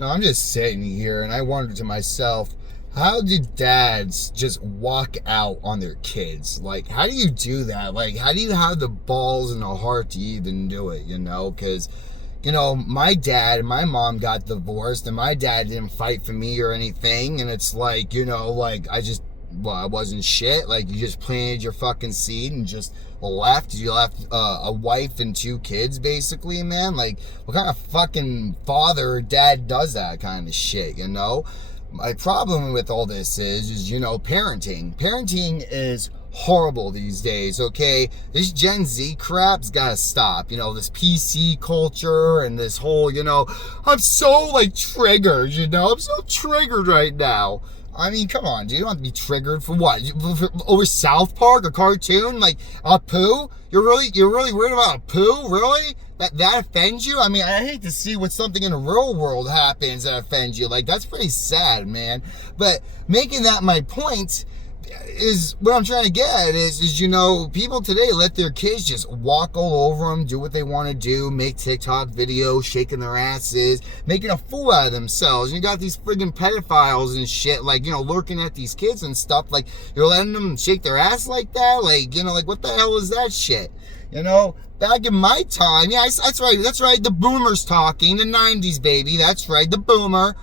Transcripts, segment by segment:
I'm just sitting here and I wonder to myself, how do dads just walk out on their kids? Like, how do you do that? Like, how do you have the balls and the heart to even do it, Because, my dad and my mom got divorced and my dad didn't fight for me or anything. And it's like, I wasn't shit. Like, you just planted your fucking seed and just left. You left a wife and 2 kids, basically, man. Like, what kind of fucking father or dad does that kind of shit, My problem with all this is parenting. Parenting is horrible these days, okay? This Gen Z crap's gotta stop. This PC culture and this whole, I'm so, triggered, I'm so triggered right now. I mean, come on, dude. You don't have to be triggered for what? Over South Park, a cartoon, like Apu? You're really worried about Apu? Really? That offends you? I mean, I hate to see what something in the real world happens that offends you. Like, that's pretty sad, man. But making that my point is what I'm trying to get at is people today let their kids just walk all over them, do what they want to do, make TikTok videos, shaking their asses, making a fool out of themselves. And you got these friggin' pedophiles and shit, lurking at these kids and stuff. Like, you're letting them shake their ass like that? What the hell is that shit? Back in my time, yeah, that's right, the boomers talking, the 90s, baby, that's right, the boomer,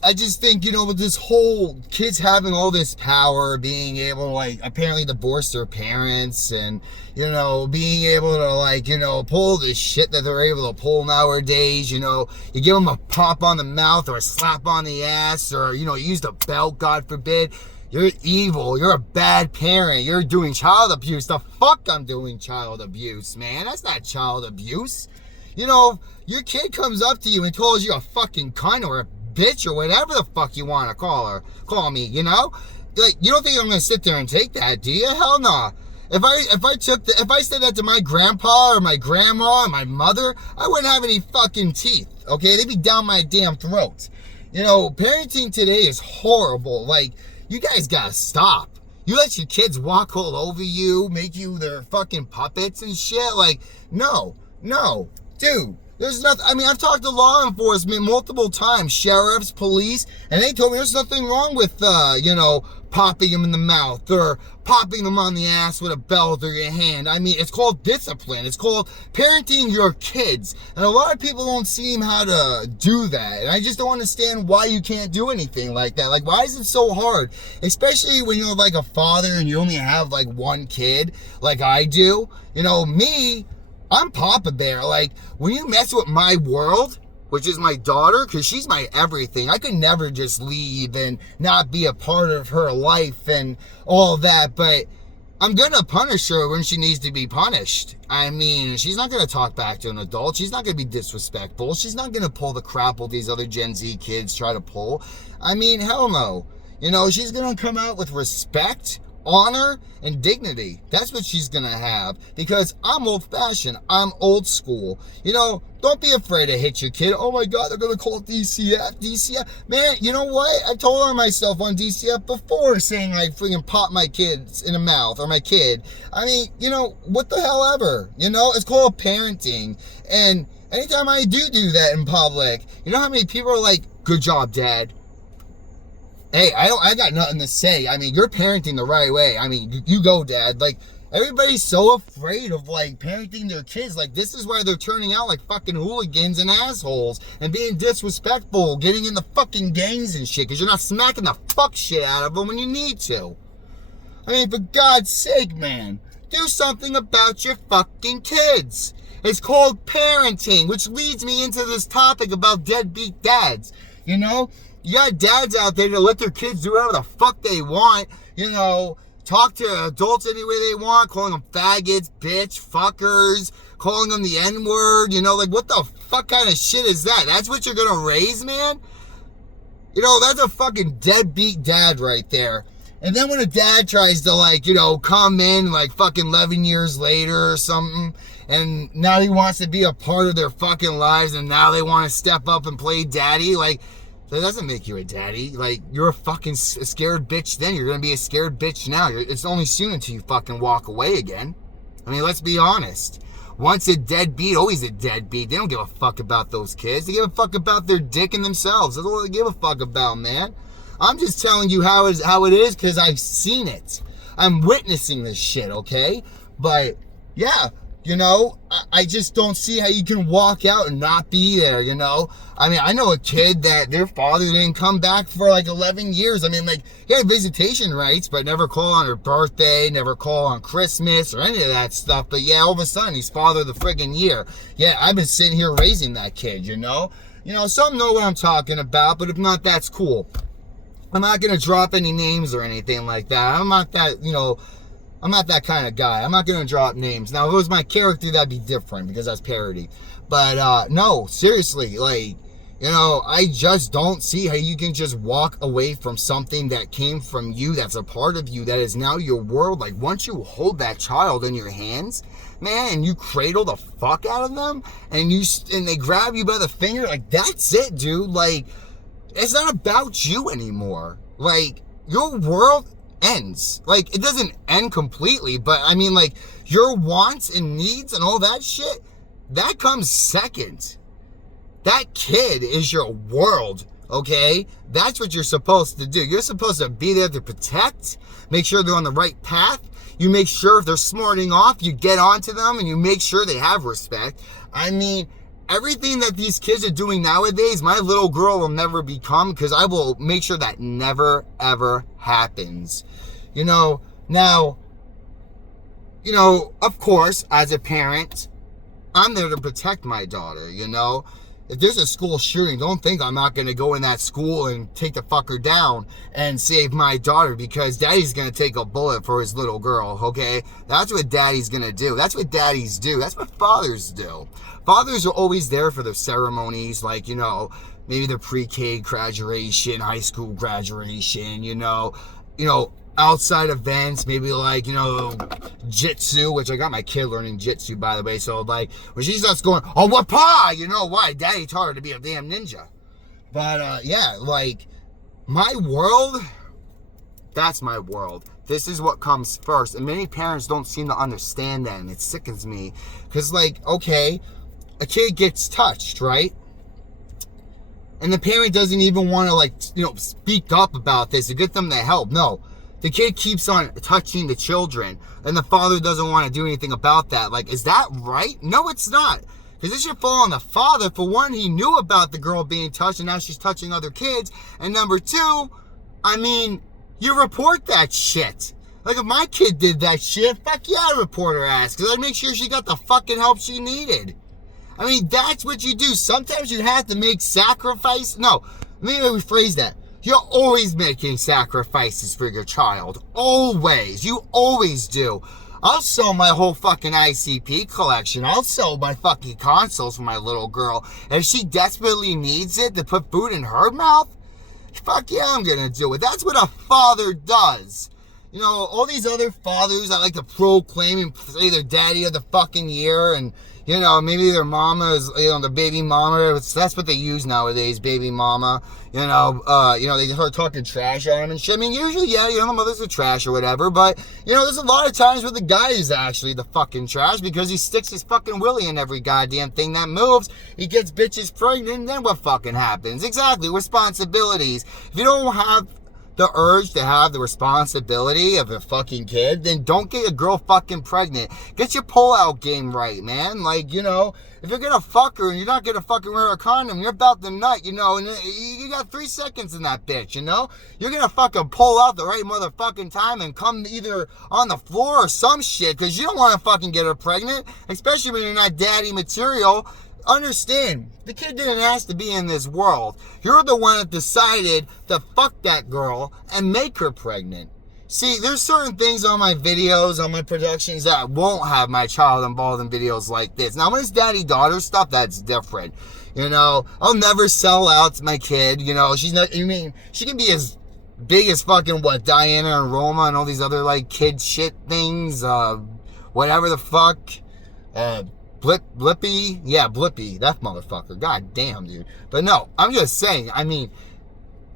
I just think, with this whole kids having all this power, being able to, apparently divorce their parents and, being able to, pull the shit that they're able to pull nowadays, you give them a pop on the mouth or a slap on the ass or, use the belt, God forbid. You're evil. You're a bad parent. You're doing child abuse. The fuck I'm doing child abuse, man. That's not child abuse. Your kid comes up to you and calls you a fucking cunt or a bitch or whatever the fuck you want to call me, you don't think I'm gonna sit there and take that, do you? Hell no. If I said that to my grandpa or my grandma or my mother, I wouldn't have any fucking teeth, okay? They'd be down my damn throat. Parenting today is horrible. You guys gotta stop. You let your kids walk all over you, make you their fucking puppets and shit. No, dude. There's nothing, I've talked to law enforcement multiple times, sheriffs, police, and they told me there's nothing wrong with, popping them in the mouth or popping them on the ass with a belt or your hand. It's called discipline. It's called parenting your kids. And a lot of people don't seem how to do that. And I just don't understand why you can't do anything like that. Why is it so hard? Especially when you're a father and you only have 1 kid like I do. Me, I'm Papa Bear. When you mess with my world, which is my daughter, because she's my everything, I could never just leave and not be a part of her life and all that, but I'm going to punish her when she needs to be punished. She's not going to talk back to an adult. She's not going to be disrespectful. She's not going to pull the crap all these other Gen Z kids try to pull. Hell no. She's going to come out with respect, honor, and dignity. That's what she's gonna have, because I'm old-fashioned. I'm old school. Don't be afraid to hit your kid. Oh my God, they're gonna call it DCF. Man, you know what? I told on myself on DCF before, saying I freaking pop my kids in the mouth, or my kid. What the hell ever. It's called parenting. And anytime I do that in public, you know how many people are like, good job, Dad. Hey, I got nothing to say. You're parenting the right way. You go, Dad. Everybody's so afraid of, parenting their kids. This is why they're turning out like fucking hooligans and assholes and being disrespectful, getting in the fucking gangs and shit, because you're not smacking the fuck shit out of them when you need to. For God's sake, man, do something about your fucking kids. It's called parenting, which leads me into this topic about deadbeat dads. You got dads out there that let their kids do whatever the fuck they want, talk to adults any way they want, calling them faggots, bitch, fuckers, calling them the N-word, what the fuck kind of shit is that? That's what you're gonna raise, man? That's a fucking deadbeat dad right there. And then when a dad tries to, come in, fucking 11 years later or something, and now he wants to be a part of their fucking lives, and now they want to step up and play daddy, that doesn't make you a daddy. You're a fucking scared bitch then. You're going to be a scared bitch now. It's only soon until you fucking walk away again. Let's be honest. Once a deadbeat, always a deadbeat. They don't give a fuck about those kids. They give a fuck about their dick and themselves. That's all they give a fuck about, man. I'm just telling you how it is because I've seen it. I'm witnessing this shit, okay? But, yeah, you know, I just don't see how you can walk out and not be there, you know? I mean, I know a kid that their father didn't come back for like 11 years. I mean, like, he had visitation rights, but never call on her birthday, never call on Christmas or any of that stuff. But yeah, all of a sudden, he's father of the friggin' year. Yeah, I've been sitting here raising that kid, you know? You know, some know what I'm talking about, but if not, that's cool. I'm not going to drop any names or anything like that. I'm not that, you know, I'm not that kind of guy. I'm not going to drop names. Now, if it was my character, that'd be different because that's parody. But, no, seriously, like, you know, I just don't see how you can just walk away from something that came from you, that's a part of you, that is now your world. Like, once you hold that child in your hands, man, and you cradle the fuck out of them, and they grab you by the finger, like, that's it, dude. Like, it's not about you anymore. Like, your world ends. Like, it doesn't end completely, but I mean, like, your wants and needs and all that shit, that comes second. That kid is your world, okay? That's what you're supposed to do. You're supposed to be there to protect, make sure they're on the right path. You make sure if they're smarting off, you get onto them and you make sure they have respect. I mean, everything that these kids are doing nowadays, my little girl will never become, because I will make sure that never, ever happens. You know, now, you know, of course, as a parent, I'm there to protect my daughter, you know. If there's a school shooting, don't think I'm not going to go in that school and take the fucker down and save my daughter, because daddy's going to take a bullet for his little girl, okay? That's what daddy's going to do. That's what daddies do. That's what fathers do. Fathers are always there for their ceremonies, like, you know, maybe their pre-K graduation, high school graduation, you know, outside events, maybe like, you know, jitsu, which I got my kid learning jitsu, by the way. So, like, when she starts going, oh, what pa? You know why? Daddy taught her to be a damn ninja. But, yeah, like, my world, that's my world. This is what comes first. And many parents don't seem to understand that, and it sickens me. Because, like, okay, a kid gets touched, right? And the parent doesn't even want to, like, you know, speak up about this and get them the help. No. The kid keeps on touching the children, and the father doesn't want to do anything about that. Like, is that right? No, it's not. Because this should fall on the father. For one, he knew about the girl being touched, and now she's touching other kids. And number two, I mean, you report that shit. Like, if my kid did that shit, fuck yeah, I'd report her ass. Because I'd make sure she got the fucking help she needed. I mean, that's what you do. Sometimes you have to make sacrifice. No, let me rephrase that. You're always making sacrifices for your child. Always. You always do. I'll sell my whole fucking ICP collection. I'll sell my fucking consoles for my little girl. If she desperately needs it to put food in her mouth, fuck yeah, I'm gonna do it. That's what a father does. You know, all these other fathers that like to proclaim and say they're daddy of the fucking year, and, you know, maybe their mama is, you know, the baby mama. That's what they use nowadays, baby mama. You know, they start talking trash on them and shit. I mean, usually, yeah, you know, the mothers are trash or whatever, but, you know, there's a lot of times where the guy is actually the fucking trash because he sticks his fucking willy in every goddamn thing that moves. He gets bitches pregnant, and then what fucking happens? Exactly, responsibilities. If you don't have the urge to have the responsibility of a fucking kid, then don't get a girl fucking pregnant. Get your pull-out game right, man. Like, you know, if you're gonna fuck her and you're not gonna fucking wear a condom, you're about to nut, you know, and you got 3 seconds in that bitch, you know? You're gonna fucking pull out the right motherfucking time and come either on the floor or some shit, because you don't want to fucking get her pregnant, especially when you're not daddy material. Understand, the kid didn't ask to be in this world. You're the one that decided to fuck that girl and make her pregnant. See, there's certain things on my videos, on my productions, that won't have my child involved in videos like this. Now, when it's daddy-daughter stuff, that's different. You know, I'll never sell out to my kid. You know, she's not, I mean, she can be as big as fucking, what, Diana and Roma and all these other, like, kid shit things. Whatever the fuck. Blippy? Yeah, Blippy. That motherfucker. God damn, dude. But no, I'm just saying, I mean,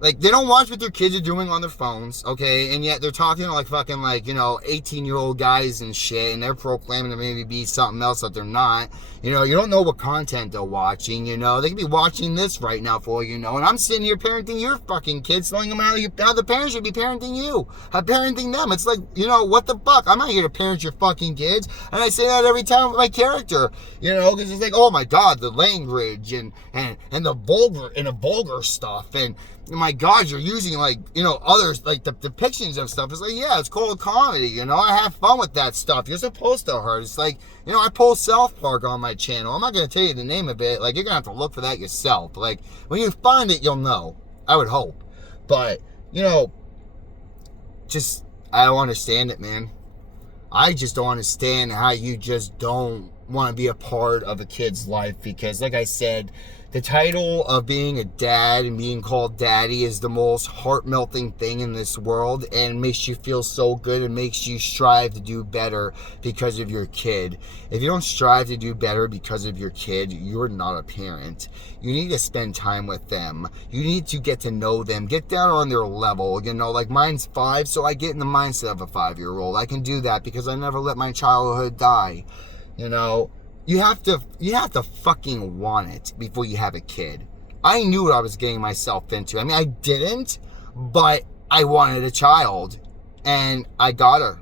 Like, they don't watch what their kids are doing on their phones, okay? And yet they're talking to, like, fucking, like, 18-year-old guys and shit, and they're proclaiming to maybe be something else that they're not. You don't know what content they're watching, They could be watching this right now for all you know. And I'm sitting here parenting your fucking kids, telling them how the parents should be parenting you. How parenting them. It's like, what the fuck? I'm not here to parent your fucking kids. And I say that every time with my character, because it's like, oh my God, the language and the vulgar stuff. And my God, you're using others, like the depictions of stuff. It's like, yeah, it's called comedy, I have fun with that stuff. You're supposed to hurt. It's like, I pull South Park on my channel. I'm not going to tell you the name of it. Like, you're going to have to look for that yourself. Like, when you find it, you'll know. I would hope. But, just, I don't understand it, man. I just don't understand how you just don't want to be a part of a kid's life, because, like I said, the title of being a dad and being called daddy is the most heart-melting thing in this world, and makes you feel so good and makes you strive to do better because of your kid. If you don't strive to do better because of your kid, you're not a parent. You need to spend time with them. You need to get to know them. Get down on their level. Like mine's 5, so I get in the mindset of a 5-year-old. I can do that because I never let my childhood die. You have to fucking want it before you have a kid. I knew what I was getting myself into. I mean, I didn't, but I wanted a child, and I got her.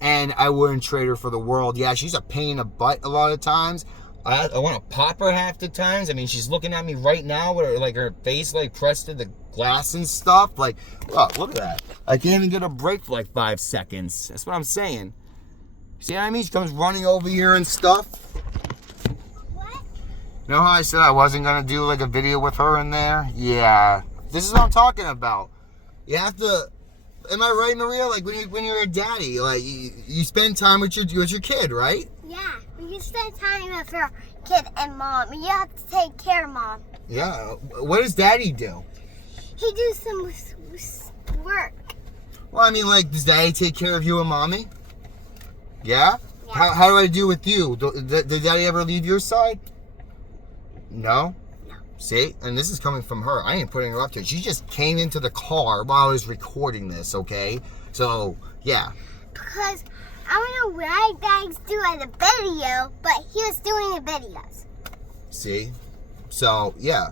And I wouldn't trade her for the world. Yeah, she's a pain in the butt a lot of times. I want to pop her half the times. I mean, she's looking at me right now with her face pressed to the glass and stuff. Like, oh, look at that. I can't even get a break for 5 seconds. That's what I'm saying. See what I mean? She comes running over here and stuff. What? You know how I said I wasn't going to do a video with her in there? Yeah. This is what I'm talking about. You have to... Am I right, Maria? When you're a daddy, you spend time with your kid, right? Yeah. When you spend time with your kid and mom, you have to take care of mom. Yeah. What does daddy do? He does some work. Well, I mean, does daddy take care of you and mommy? Yeah? How do I do with you? Did daddy ever leave your side? No? No. See? And this is coming from her. I ain't putting her up to it. She just came into the car while I was recording this, okay? So, yeah. Because I don't know what I guys do at the video, but he was doing the videos. See? So, yeah.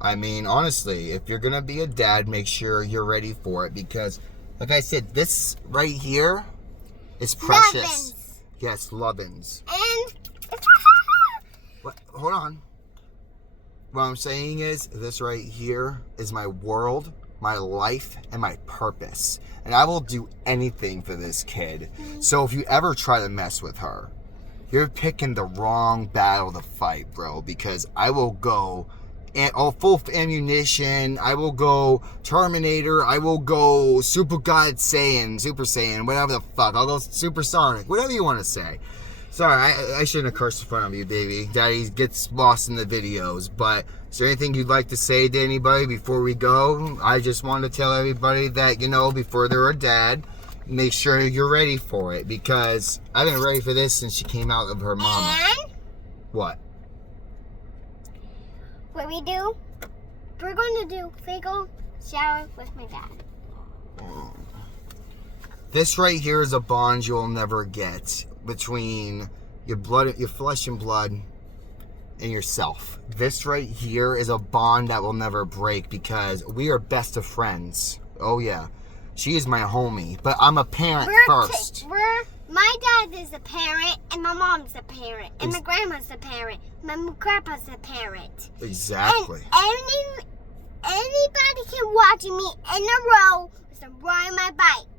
I mean, honestly, if you're going to be a dad, make sure you're ready for it. Because, like I said, this right here... It's precious. Lovin's. Yes, Lovin's. And What? Hold on. What I'm saying is, this right here is my world, my life, and my purpose. And I will do anything for this kid. So if you ever try to mess with her, you're picking the wrong battle to fight, bro. Because I will go... full ammunition. I will go Terminator. I will go Super Saiyan, whatever the fuck. I'll go Supersonic, whatever you want to say. Sorry, I shouldn't have cursed in front of you, baby. Daddy gets lost in the videos. But is there anything you'd like to say to anybody before we go? I just want to tell everybody that, before they're a dad, make sure you're ready for it. Because I've been ready for this since she came out of her mama. And what? What we're going to do facial shower with my dad. This right here is a bond you'll never get between your flesh and blood, and yourself. This right here is a bond that will never break because we are best of friends. Oh yeah, she is my homie, but I'm a parent first. My dad is a parent, and my mom's a parent, and my grandma's a parent, my grandpa's a parent. Exactly. And anybody can watch me in a row with a ride my bike.